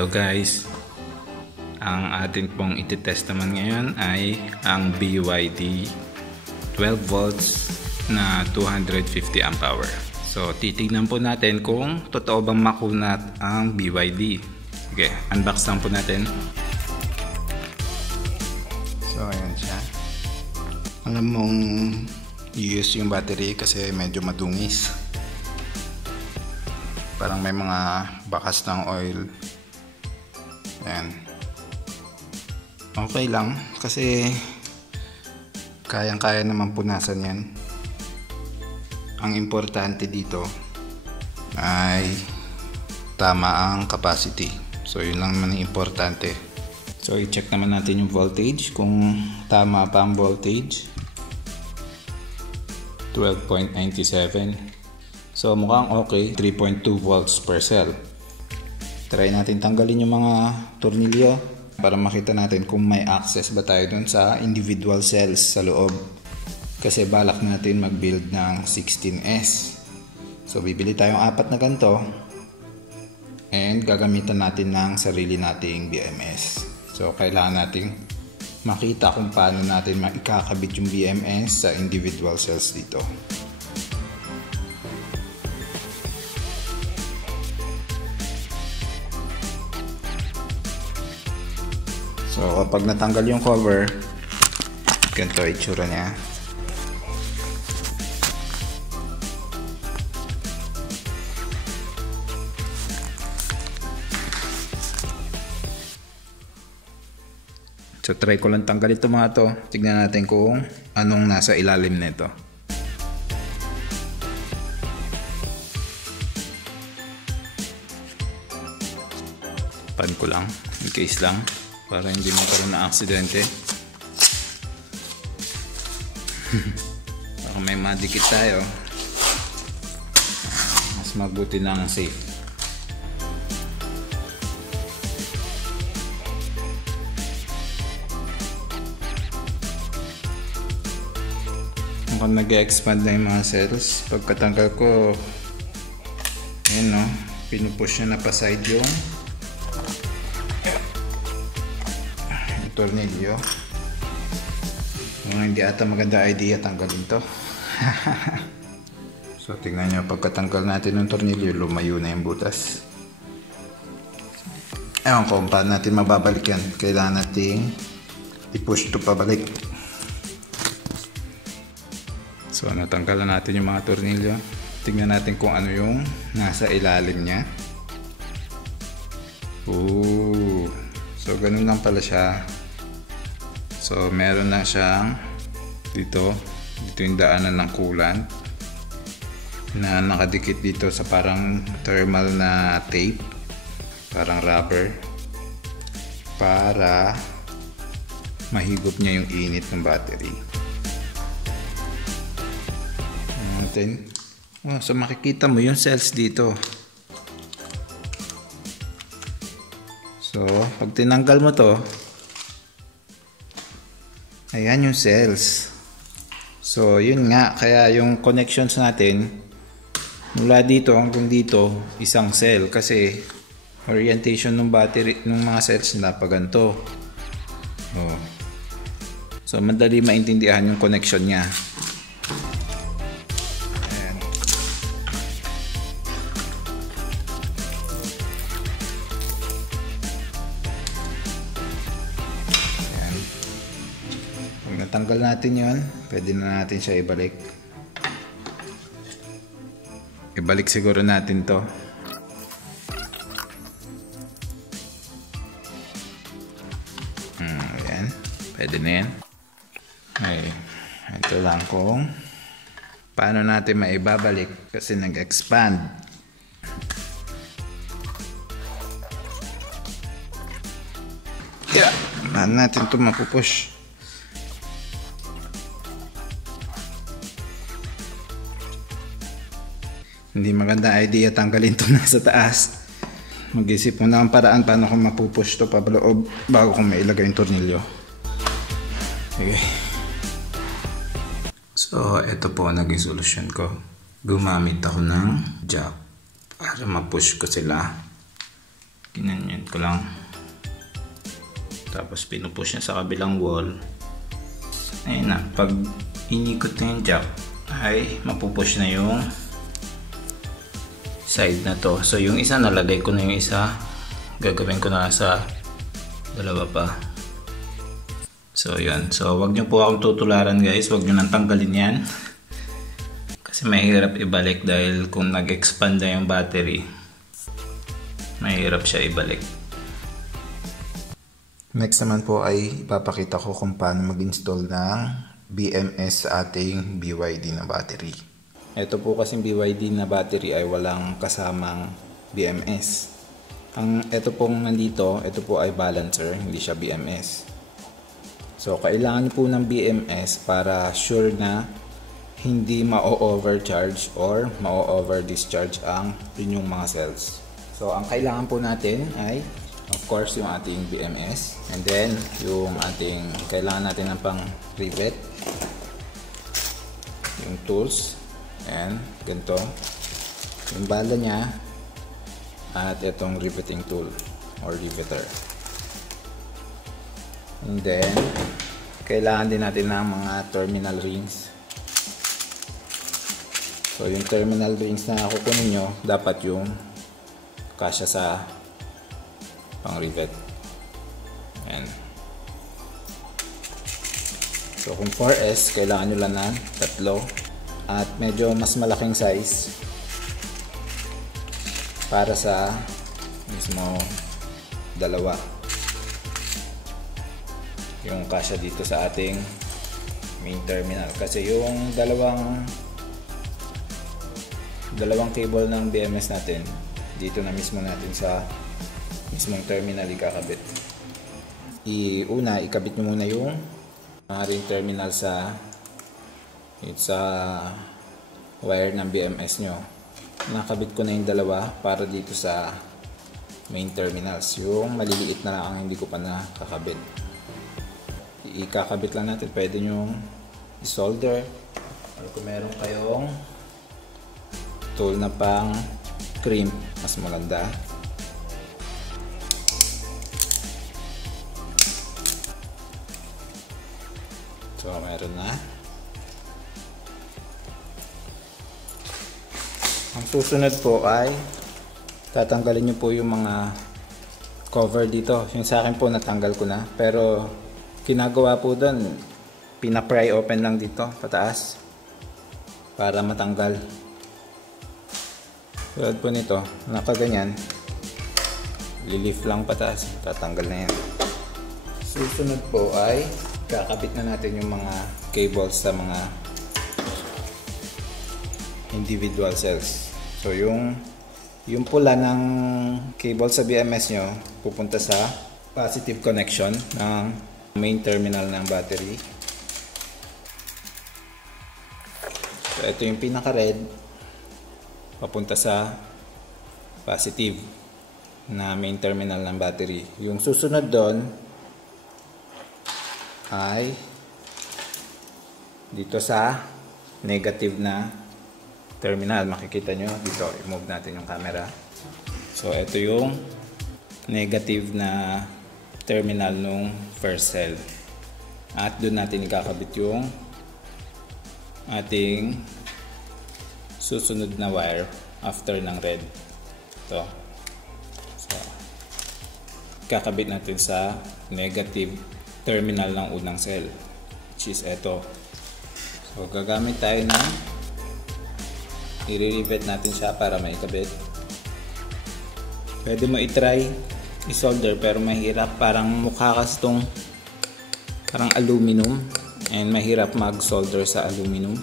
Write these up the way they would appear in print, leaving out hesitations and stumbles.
Hello guys, ang atin pong ititest naman ngayon ay ang BYD 12 volts na 250 amp hour. So titignan po natin kung totoo bang makunat ang BYD. Okay, unbox lang po natin. So ayan siya. Alam mong i-use yung battery kasi medyo madungis. Parang may mga bakas ng oil. Ayan. Okay lang kasi kayang-kaya naman punasan yan. Ang importante dito ay tama ang capacity. So yun lang naman ang importante. So i-check naman natin yung voltage kung tama pa ang voltage. 12.97. So mukhang okay, 3.2 volts per cell. Try natin tanggalin yung mga tornilyo para makita natin kung may access ba tayo dun sa individual cells sa loob. Kasi balak natin mag-build ng 16S. So bibili tayong 4 na ganito and gagamitan natin ng sarili nating BMS. So kailangan nating makita kung paano natin maikakabit yung BMS sa individual cells dito. So kapag natanggal yung cover, ganito itsura niya. So try ko lang tanggalin ito mga to. Tignan natin kung anong nasa ilalim nito. Pan ko lang, in case lang, para hindi magkaroon ng aksidente. Baka may madikit tayo. Mas mabuti na ang safe. Mukhang nag-expand na yung mga cells. Pagkatanggal ko, ayun no, pinupush niya na pa side yung tornilyo. Hindi ata maganda idea tanggalin to. So tingnan nyo, pagkatanggal natin ng tornilyo, lumayo na yung butas. Ewan ko paano natin mababalik yan. Kailangan natin i-push to pabalik. So natanggalan natin yung mga tornilyo. Tingnan natin kung ano yung nasa ilalim niya. Ooh. So ganun lang pala siya. So meron na siyang dito yung daanan ng coolant na nakadikit dito sa parang thermal na tape, parang rubber, para mahigop niya yung init ng battery. Natin. So makikita mo yung cells dito. So pag tinanggal mo to, ayan yung cells. So yun nga, kaya yung connections natin mula dito hanggang dito isang cell kasi orientation ng battery ng mga cells na pa ganito. Oh. So madali maintindihan yung connection niya. Ayan. Ayan. Pag natanggal natin yun, pwede na natin siya ibalik. Ibalik siguro natin to. Ayan. Pwede na yan. Okay. Ito lang kung paano natin maibabalik kasi nag-expand. Yeah. Paano natin ito mapupush? Hindi maganda idea tanggalin ito nasa taas. Mag-isip mo na ang paraan paano ko mapupush ito pabaloob bago ko mailagay yung tornilyo. Okay. So ito po naging solusyon ko. Gumamit ako ng jack para ma-push ko sila Ginanyan ko lang. Tapos pinupush niya sa kabilang wall. Ayun na, pag inikot na yung jack ay mapupush na yung side na to. So yung isa nalagay ko na, yung isa gagawin ko na sa dalawa pa. So yun, so wag nyo po akong tutularan guys, wag nyo nang tanggalin yan kasi mahirap ibalik, dahil kung nag-expand na yung battery mahirap siya ibalik. Next naman po ay ipapakita ko kung paano mag-install ng BMS sa ating BYD na battery. Ito po kasing BYD na battery ay walang kasamang BMS. Ito pong nandito, ito po ay balancer, hindi siya BMS. So kailangan niyo po ng BMS para sure na hindi ma-overcharge or ma-over-discharge ang inyong mga cells. So ang kailangan po natin ay of course yung ating BMS, and then yung ating kailangan natin ng pang rivet, yung tools, and ganito yung bala niya, at itong riveting tool or riveter. And then kailangan din natin ng mga terminal rings. So yung terminal rings na kukunin nyo dapat yung kasya sa pang rivet. Ayan. So kung 4S kailangan nyo lang ng 3, at medyo mas malaking size para sa mismo 2 yung kasya dito sa ating main terminal, kasi yung dalawang cable ng BMS natin dito na mismo natin sa mismong terminal ikakabit. Ikabit nyo muna yung ring terminal sa wire ng BMS nyo. Nakabit ko na yung dalawa para dito sa main terminals. Yung maliliit na lang ang hindi ko pa nakakabit. Ikakabit lang natin. Pwede nyo i-solder, or kung meron kayong tool na pang crimp, mas maganda. So meron na. Ang susunod po ay tatanggalin nyo po yung mga cover dito. Yung sa akin po natanggal ko na, pero ginagawa po doon, pina-pry open lang dito pataas para matanggal. Tulad po nito, nakaganyan, lilift lang pataas, tatanggal na yan. Susunod po ay kakabit na natin yung mga cables sa mga individual cells. So yung pula ng cable sa BMS nyo pupunta sa positive connection ng main terminal ng battery. So ito yung pinaka red, papunta sa positive na main terminal ng battery. Yung susunod doon ay dito sa negative na terminal. Makikita nyo dito, i-move natin yung camera. So ito yung negative na terminal nung first cell, at doon natin ikakabit yung ating susunod na wire after ng red. Ito. So kakabit natin sa negative terminal ng unang cell, which is ito. So gagamit tayo ng i-rivet natin siya para maikabit. Pwede mo i-try i-solder pero mahirap, parang mukha kasi itong parang aluminum, and mahirap mag-solder sa aluminum.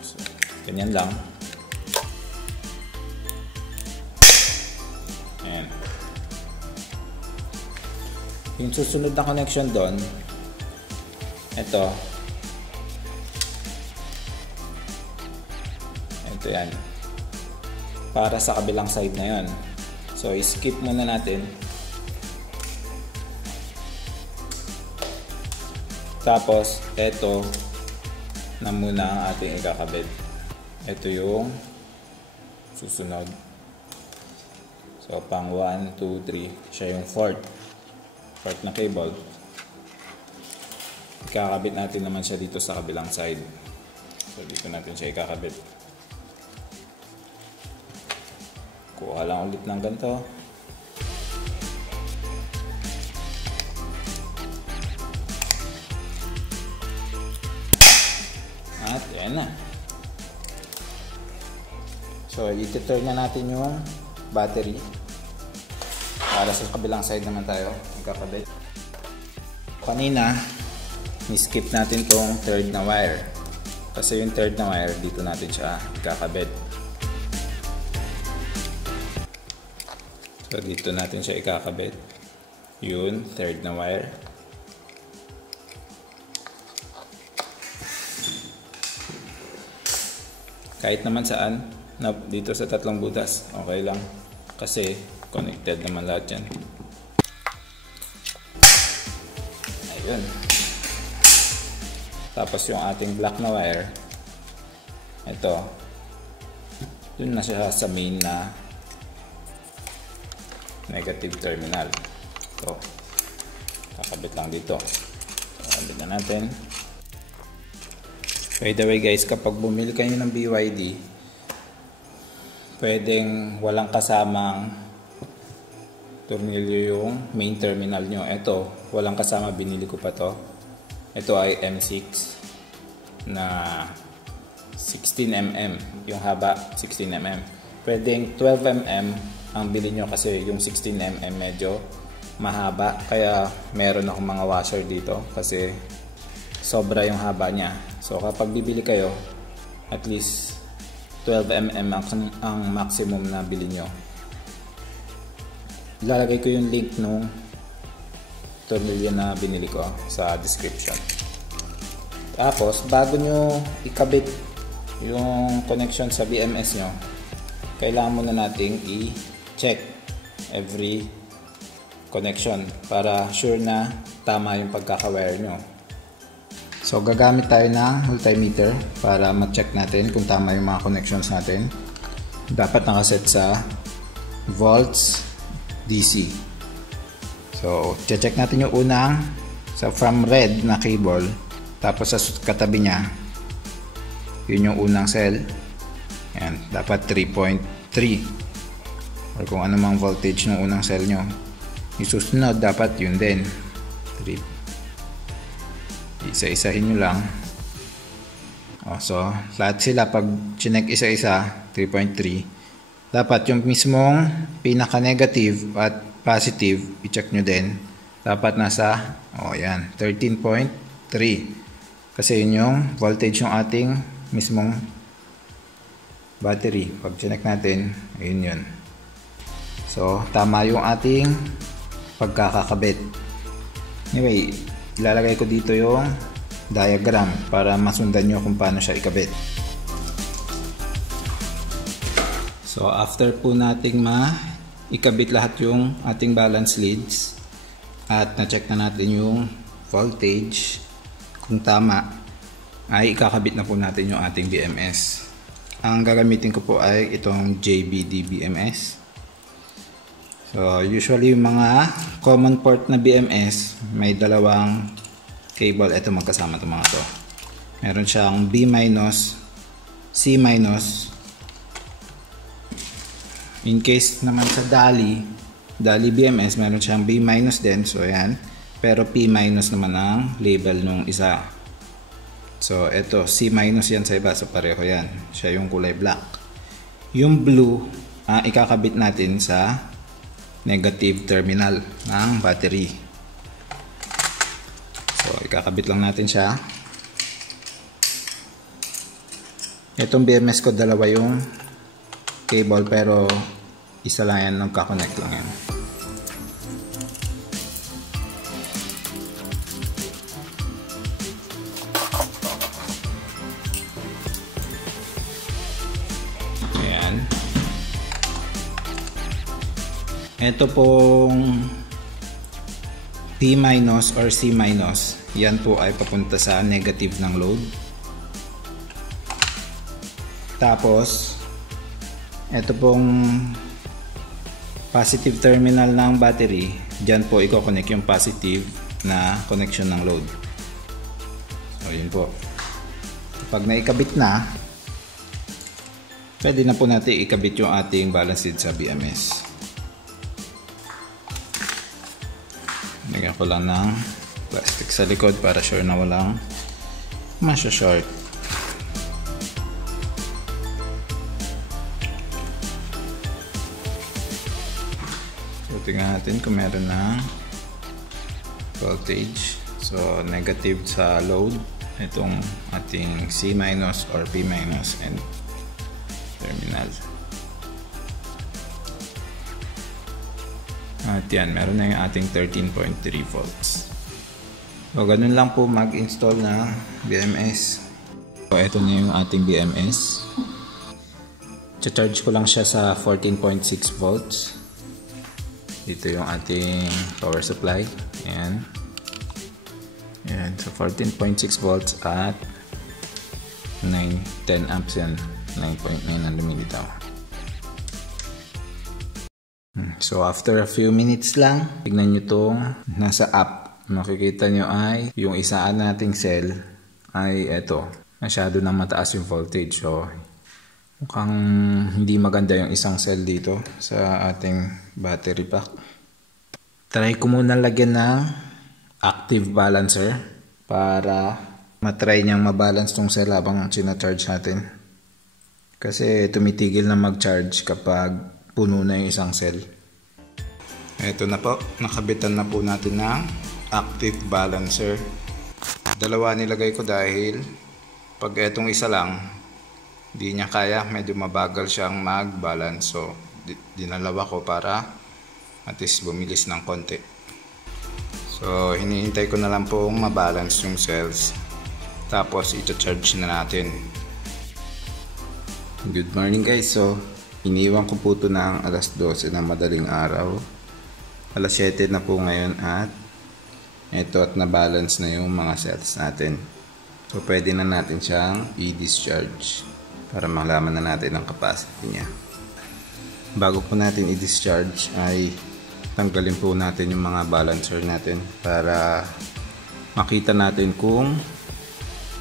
So, ganyan lang. Ayan. Yung susunod na connection doon, ito yan, para sa kabilang side na yon. So skip muna natin, tapos ito na muna ang ating ikakabit. Ito yung susunod. So pang 1, 2, 3, siya yung fourth na cable. Ikakabit natin naman siya dito sa kabilang side. So dito natin siya ikakabit. Kuha lang ulit ng ganito. At yan na. So i-turn na natin yung battery. Para sa kabilang side naman tayo magkakabit. Kanina ni-skip natin tong third na wire. Kasi yung third na wire dito natin siya ikakabit. So dito natin siya ikakabit. Yun, third na wire. Kahit naman saan, dito sa tatlong butas, okay lang. Kasi connected naman lahat yan. Ayun. Tapos yung ating black na wire, ito, dun na siya sa main na negative terminal. So, kakabit lang dito. Kakabit na natin. By the way guys, kapag bumili kayo ng BYD, pwedeng walang kasamang tornilyo yung main terminal nyo. Ito, walang kasama, binili ko pa to. Ito ay M6 na 16mm, yung haba 16mm. Pwedeng 12mm ang bili nyo kasi yung 16mm medyo mahaba. Kaya meron akong mga washer dito kasi sobra yung haba niya. So kapag bibili kayo, at least 12mm ang maximum na bili nyo. Ilalagay ko yung link nung tornilyo na binili ko sa description. Tapos bago nyo ikabit yung connection sa BMS nyo, kailangan muna nating i-check every connection para sure na tama yung pagkaka-wire nyo. So gagamit tayo ng multimeter para ma-check natin kung tama yung mga connections natin. Dapat nakaset sa volts DC. So check natin yung unang from red na cable, tapos sa katabi niya yun yung unang cell. Ayan, dapat 3.3 or kung ano mang voltage ng unang cell nyo. Yung susunod dapat yun din 3. Isa-isahin nyo lang. So lahat sila pag chinek isa-isa 3.3. Dapat yung mismong pinaka negative at positive i-check nyo din. Dapat nasa yan 13.3 kasi yun yung voltage ng ating mismong battery. Pag chinek natin, ayun yun. So tama yung ating pagkakakabit. Anyway, ilalagay ko dito yung diagram para masundan nyo kung paano siya ikabit. So after po nating ikabit lahat yung ating balance leads at na-check na natin yung voltage kung tama, ay ikakabit na po natin yung ating BMS. Ang gagamitin ko po ay itong JBD BMS. So usually yung mga common port na BMS may dalawang cable. Ito magkasama itong mga to. Meron siyang B-, C-. In case naman sa Dali BMS meron siyang B- din. So ayan. Pero P- naman ang label nung isa. So ito C- yan sa iba. So pareho yan. Siya yung kulay black. Yung blue ikakabit natin sa negative terminal ng battery. So ikakabit lang natin siya. Itong BMS ko dalawa yung cable pero isa lang yan, nagka-connect lang yan. Ayan. Ito pong P- or C-, yan po ay papunta sa negative ng load. Tapos ito pong positive terminal ng battery, dyan po i-connect yung positive na connection ng load. So yun po. Pag naikabit na, pwede na po natin ikabit yung ating balance lead sa BMS. Lagyan ko lang ng plastic sa likod para sure na walang masya-short. So tingnan natin kung meron ng voltage. So negative sa load, itong ating C- or P- and terminal. At yan, meron na yung ating 13.3 volts. So ganun lang po mag-install na BMS. So ito na yung ating BMS. Charge ko lang siya sa 14.6 volts. Dito yung ating power supply. Ayan. Ayan. So 14.6 volts at 10 amps yan. 9.9 ang lumilitaw. So after a few minutes lang, tignan nyo itong nasa app. Makikita nyo ay yung isaan nating cell ay eto. Masyado nang mataas yung voltage. So mukhang hindi maganda yung isang cell dito sa ating battery pack. Try ko muna lagyan ng active balancer para matry niyang mabalance tong cell habang sinacharge natin. Kasi tumitigil na mag-charge kapag puno na yung isang cell. Ito na po, nakabitan na po natin ng active balancer. Dalawa nilagay ko dahil pag etong isa lang, di niya kaya, medyo mabagal siyang mag-balance. So, dinalawa ko para at least bumilis ng konti. So, hinihintay ko na lang pong mabalance yung cells. Tapos, ito-charge na natin. Good morning guys. So, iniwan ko po ito ng alas 12 ng madaling araw. Alas 7 na po ngayon at ito at na-balance na yung mga cells natin. So, pwede na natin siyang i-discharge para malaman na natin ang capacity niya. Bago po natin i-discharge ay tanggalin po natin yung mga balancer natin para makita natin kung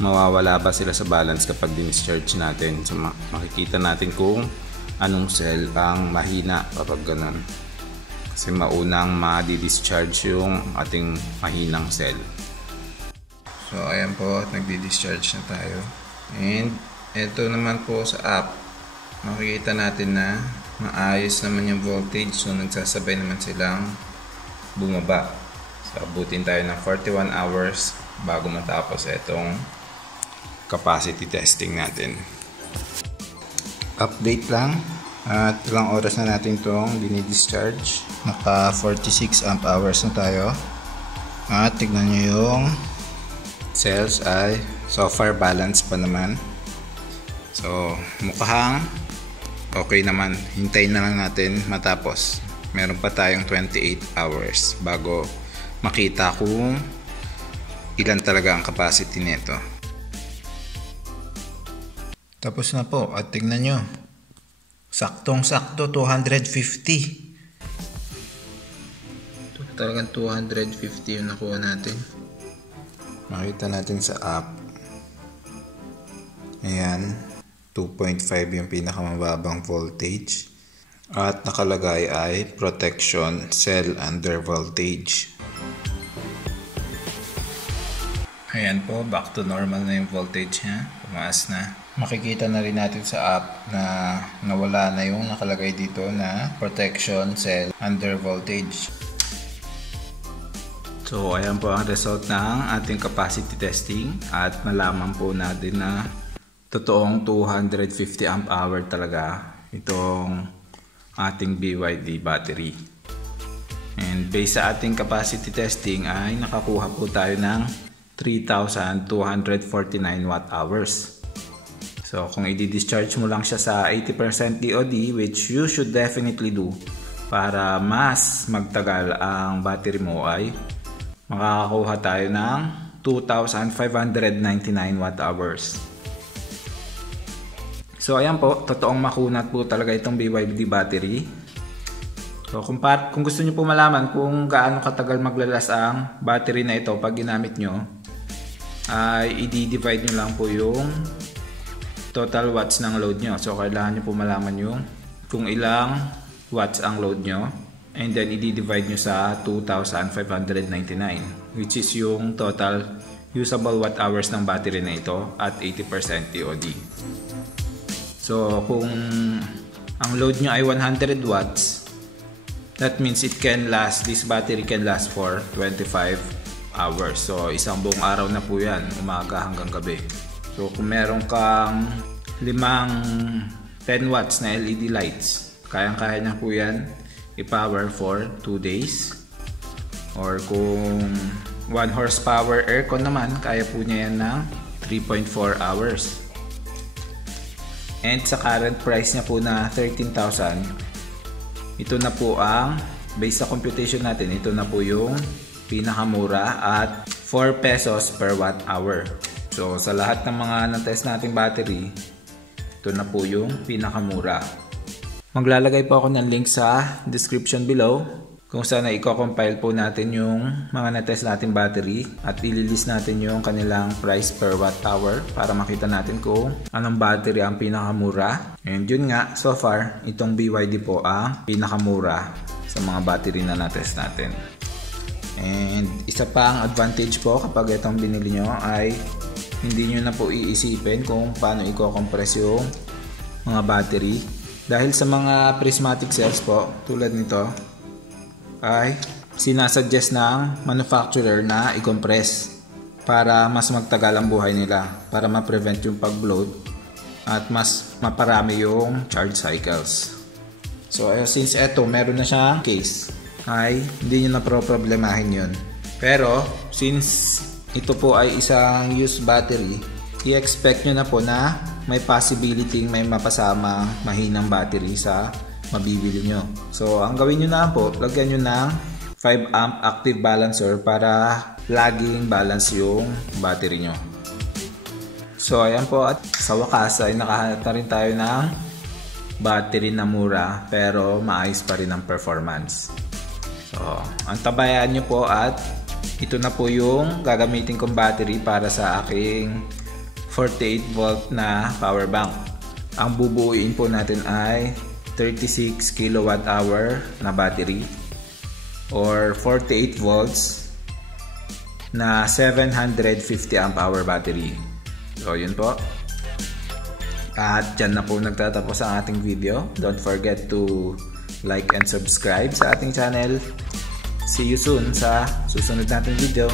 mawawala ba sila sa balance kapag discharge natin. So makikita natin kung anong cell ang mahina kapag ganun. Kasi maunang ma-discharge yung ating mahinang cell. So ayan po, nagdi-discharge na tayo. And ito naman po sa app, makikita natin na maayos naman yung voltage. So nagsasabay naman silang bumaba. So abutin tayo ng 41 hours bago matapos itong capacity testing natin. Update lang at ilang oras na natin itong dinidischarge. Naka 46 amp hours na tayo. At tignan nyo yung cells ay so far balance pa naman. So mukhang okay naman. Hintayin na lang natin matapos. Meron pa tayong 28 hours bago makita kung ilan talaga ang capacity nito. Tapos na po at tignan nyo. Saktong-sakto 250. Talagang 250 yung nakuha natin. Makita natin sa app. Ayan. 2.5 yung pinakamababang voltage. At nakalagay ay protection cell under voltage. Ayan po, back to normal na yung voltage niya. Tumaas na. Makikita na rin natin sa app na nawala na yung nakalagay dito na protection cell under voltage. So ayan po ang result ng ating capacity testing at malaman po natin na totoong 250 amp hour talaga itong ating BYD battery. And based sa ating capacity testing ay nakakuha po tayo ng 3,249 watt hours. So kung i-discharge mo lang siya sa 80% DOD, which you should definitely do para mas magtagal ang battery mo, ay makakakuha tayo ng 2,599 watt hours. So ayan po, totoong makunat po talaga itong BYD battery. So kung gusto niyo po malaman kung gaano katagal maglalas ang battery na ito pag ginamit nyo, ay i-divide nyo lang po yung total watts ng load nyo. So kailangan nyo po malaman yung kung ilang watts ang load nyo, and then i-divide nyo sa 2,599, which is yung total usable watt hours ng battery na ito at 80% TOD. So kung ang load nyo ay 100 watts, that means this battery can last for 25 hours. So isang buong araw na po yan, umaga hanggang gabi. So kung meron kang 10 watts na LED lights, kayang-kaya niya po yan i-power for 2 days. Or kung 1 horsepower aircon naman, kaya po niya yan ng 3.4 hours. And sa current price niya po na 13,000, ito na po ang, based sa computation natin, ito na po yung pinakamura at 4 pesos per watt hour. So sa lahat ng mga na-test nating battery, ito na po yung pinakamura. Maglalagay po ako ng link sa description below kung saan na i-compile po natin yung mga na-test natin battery at i-list natin yung kanilang price per watt hour para makita natin kung anong battery ang pinakamura. And yun nga, so far, itong BYD po ang pinakamura sa mga battery na na-test natin. And isa pang advantage po kapag itong binili nyo ay hindi nyo na po iisipin kung paano i-compress yung mga battery. Dahil sa mga prismatic cells po, tulad nito, ay sinasuggest ng manufacturer na i-compress para mas magtagal ang buhay nila, para ma-prevent yung pag-bloat at mas maparami yung charge cycles. So since eto meron na siyang case, ay hindi nyo na problemahin yun. Pero since ito po ay isang used battery, i-expect nyo na po na may possibility may mapasama mahinang battery sa mabibili nyo. So ang gawin nyo na po, lagyan nyo ng 5 amp active balancer para laging balance yung battery nyo. So ayan po, at sa wakas ay nakahanap na rin tayo ng battery na mura pero maayos pa rin ang performance. So ang tabayan nyo po, at ito na po yung gagamitin kong battery para sa aking 48 volt na power bank. Ang bubuuin po natin ay 36 kilowatt hour na battery or 48 volts na 750 amp hour battery. So yun po. At dyan na po nagtatapos ang ating video. Don't forget to like and subscribe sa ating channel. See you soon sa susunod nating video.